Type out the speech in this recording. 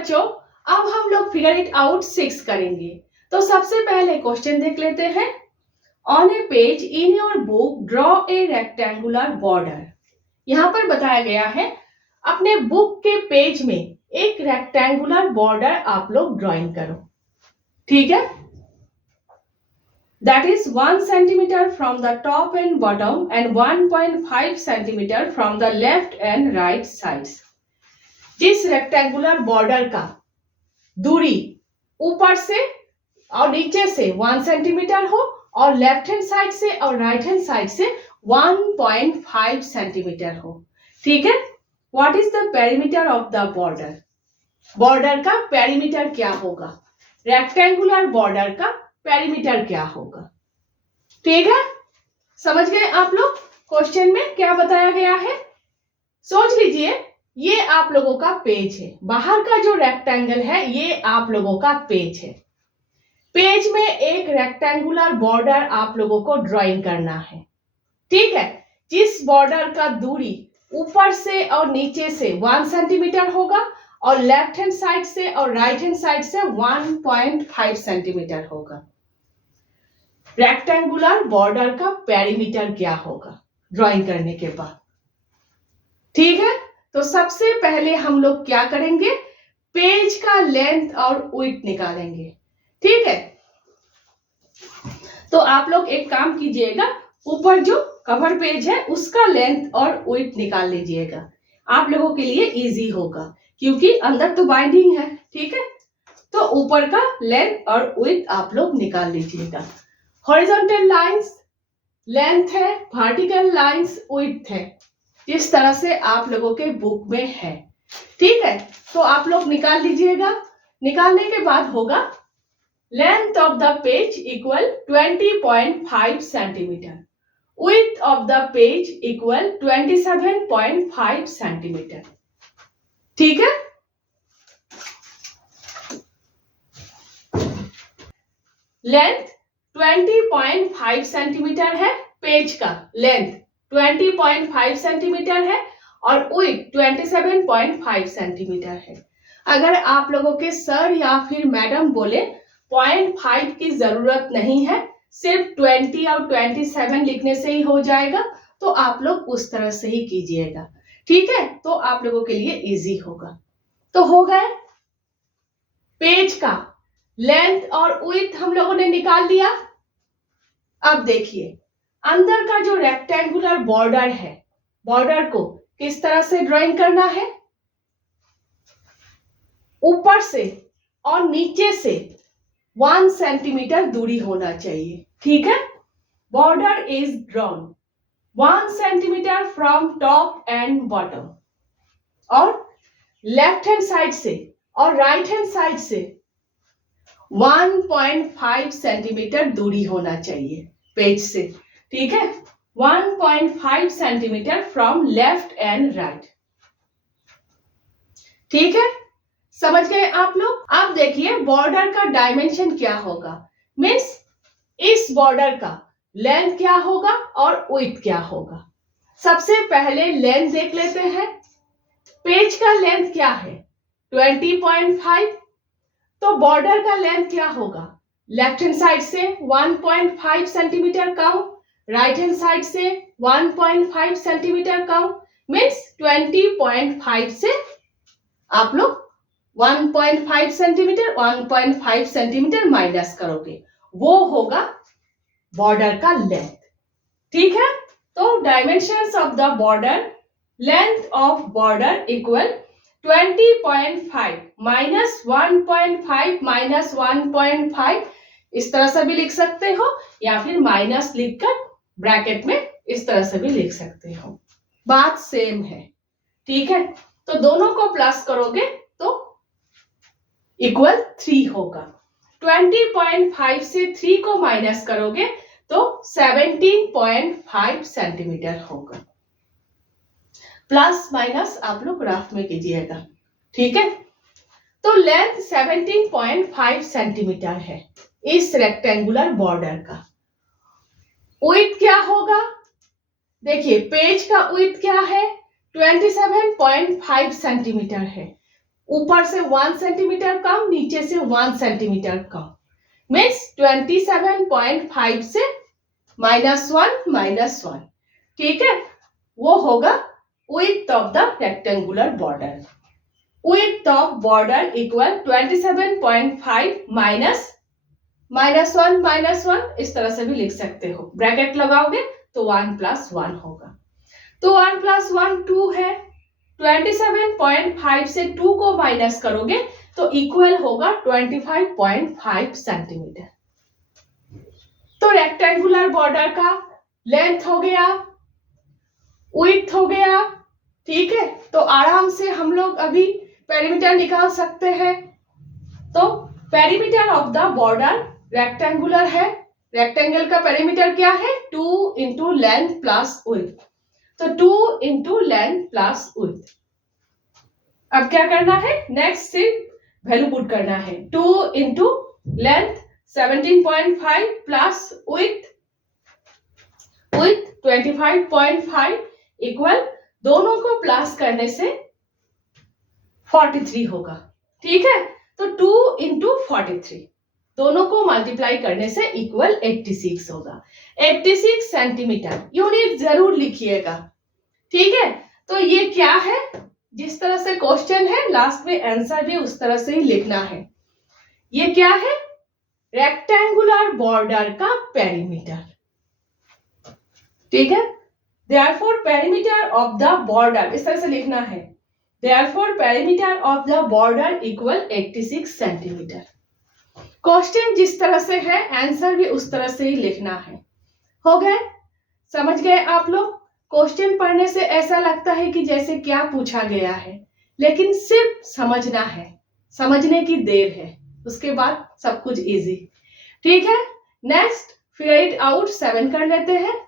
बच्चों, अब हम लोग फिगर इट आउट 6 करेंगे। तो सबसे पहले क्वेश्चन देख लेते हैं। On A page in your book draw a rectangular border. यहाँ पर बताया गया है अपने बुक के पेज में एक रेक्टेंगुलर बॉर्डर आप लोग ड्राइंग करो। ठीक है, that is 1 centimeter from the top and bottom and 1.5 centimeter from the left and right sides। जिस रेक्टेंगुलर बॉर्डर का दूरी ऊपर से और नीचे से 1 सेंटीमीटर हो और लेफ्ट हैंड साइड से और राइट हैंड साइड से 1.5 सेंटीमीटर हो। ठीक है, what is the perimeter of the border? Border का पेरीमीटर क्या होगा? रेक्टेंगुलर बॉर्डर का पेरीमीटर क्या होगा? ठीक है, समझ गए आप लोग क्वेश्चन में क्या बताया गया है? सोच लीजिए, ये आप लोगों का पेज है, बाहर का जो रेक्टेंगल है ये आप लोगों का पेज है। पेज में एक रेक्टेंगुलर बॉर्डर आप लोगों को ड्राइंग करना है। ठीक है, जिस बॉर्डर का दूरी ऊपर से और नीचे से 1 सेंटीमीटर होगा और लेफ्ट हैंड साइड से और राइट हैंड साइड से 1.5 सेंटीमीटर होगा। रेक्टेंगुलर बॉर्डर का पेरीमीटर क्या होगा ड्राइंग करने के बाद? ठीक है, तो सबसे पहले हम लोग क्या करेंगे? पेज का लेंथ और विड्थ निकालेंगे। ठीक है, तो आप लोग एक काम कीजिएगा, ऊपर जो कवर पेज है उसका लेंथ और विड्थ निकाल लीजिएगा। आप लोगों के लिए इजी होगा क्योंकि अंदर तो बाइंडिंग है। ठीक है, तो ऊपर का लेंथ और विड्थ आप लोग निकाल लीजिएगा। हॉरिजॉन्टल लाइंस लेंथ है, वर्टिकल लाइंस विड्थ है, इस तरह से आप लोगों के बुक में है। ठीक है, तो आप लोग निकाल लीजिएगा। निकालने के बाद होगा length of the page equal 20.5 centimetre, width of the page equal 27.5 centimetre. ठीक है, लेंथ 20.5 सेंटीमीटर है, पेज का लेंथ 20.5 सेंटीमीटर है और विड्थ 27.5 सेंटीमीटर है। अगर आप लोगों के सर या फिर मैडम बोले 0.5 की जरूरत नहीं है, सिर्फ 20 और 27 लिखने से ही हो जाएगा, तो आप लोग उस तरह से ही कीजिएगा। ठीक है, तो आप लोगों के लिए इजी होगा। तो हो गए, पेज का लेंथ और विड्थ हम लोगों ने निकाल लिया। अब देखिए, अंदर का जो रेक्टेंगुलर बॉर्डर है, बॉर्डर को किस तरह से ड्राइंग करना है? ऊपर से और नीचे से 1 सेंटीमीटर दूरी होना चाहिए। ठीक है, border is drawn 1 centimetre from top and bottom और लेफ्ट हैंड साइड से और राइट हैंड साइड से 1.5 सेंटीमीटर दूरी होना चाहिए पेज से। ठीक है, 1.5 centimetre from left and right. ठीक है, समझ गए आप लोग? अब देखिए बॉर्डर का डायमेंशन क्या होगा, मीन्स इस बॉर्डर का लेंथ क्या होगा और विड्थ क्या होगा। सबसे पहले लेंथ देख लेते हैं। पेज का लेंथ क्या है? 20.5। तो बॉर्डर का लेंथ क्या होगा? लेफ्ट हैंड साइड से 1.5 सेंटीमीटर कम, राइट हैंड साइड से 1.5 सेंटीमीटर कम, मीन्स 20.5 से आप लोग 1.5 सेंटीमीटर 1.5 सेंटीमीटर माइनस करोगे, वो होगा बॉर्डर का लेंथ। ठीक है, तो dimensions of the border, length of border equal 20.5 minus 1.5 minus 1.5, इस तरह से भी लिख सकते हो या फिर माइनस लिखकर ब्रैकेट में इस तरह से भी लिख सकते हो, बात सेम है। ठीक है, तो दोनों को प्लस करोगे तो इक्वल 3 होगा। 20.5 से 3 को माइनस करोगे तो 17.5 सेंटीमीटर होगा। प्लस माइनस आप लोग ग्राफ में कीजिएगा। ठीक है, तो लेंथ 17.5 सेंटीमीटर है इस रेक्टेंगुलर बॉर्डर का। विड्थ क्या होगा? देखिए पेज का विड्थ क्या है? 27.5 सेंटीमीटर है। ऊपर से 1 सेंटीमीटर कम, नीचे से 1 सेंटीमीटर कम, मीन्स 27.5 से -1, ठीक है, वो होगा width of the rectangular border. width of border equal 27.5 -1, इस तरह से भी लिख सकते हो, ब्रैकेट लगाओगे तो 1 + 1 होगा। तो 1 + 1 2 है, 27.5 से 2 को माइनस करोगे तो इक्वल होगा 25.5 सेंटीमीटर। तो रेक्टेंगुलर बॉर्डर का लेंथ हो गया, विड्थ हो गया, ठीक है। तो आराम से हम लोग अभी पेरीमीटर निकाल सकते हैं। तो perimeter of the border rectangular है, रेक्टेंगल का पेरीमीटर क्या है 2 × लेंथ प्लस विड्थ, तो 2 × लेंथ प्लस विड्थ। अब क्या करना है, नेक्स्ट सिर्फ वैल्यू पुट करना है, 2 × लेंथ 17.5 प्लस विड्थ 25.5 इक्वल, दोनों को प्लस करने से 43 होगा, ठीक है। तो 2 × 43 दोनों को मल्टीप्लाई करने से इक्वल 86 होगा। 86 सेंटीमीटर, यूनिट जरूर लिखिएगा, ठीक है। तो ये क्या है, जिस तरह से क्वेश्चन है लास्ट में आंसर भी उस तरह से ही लिखना है। ये क्या है, रेक्टेंगुलर बॉर्डर का पेरीमीटर, ठीक है। Therefore perimeter of the border, इस तरह से लिखना है, Therefore perimeter of the border equal 86 centimetre. Question जिस तरह से है आंसर भी उस तरह से ही लिखना है। हो गए, समझ गए आप लोग। क्वेश्चन पढ़ने से ऐसा लगता है कि जैसे क्या पूछा गया है, लेकिन सिर्फ समझना है, समझने की देर है, उसके बाद सब कुछ इजी, ठीक है। नेक्स्ट फिगर इट आउट 7 कर लेते हैं।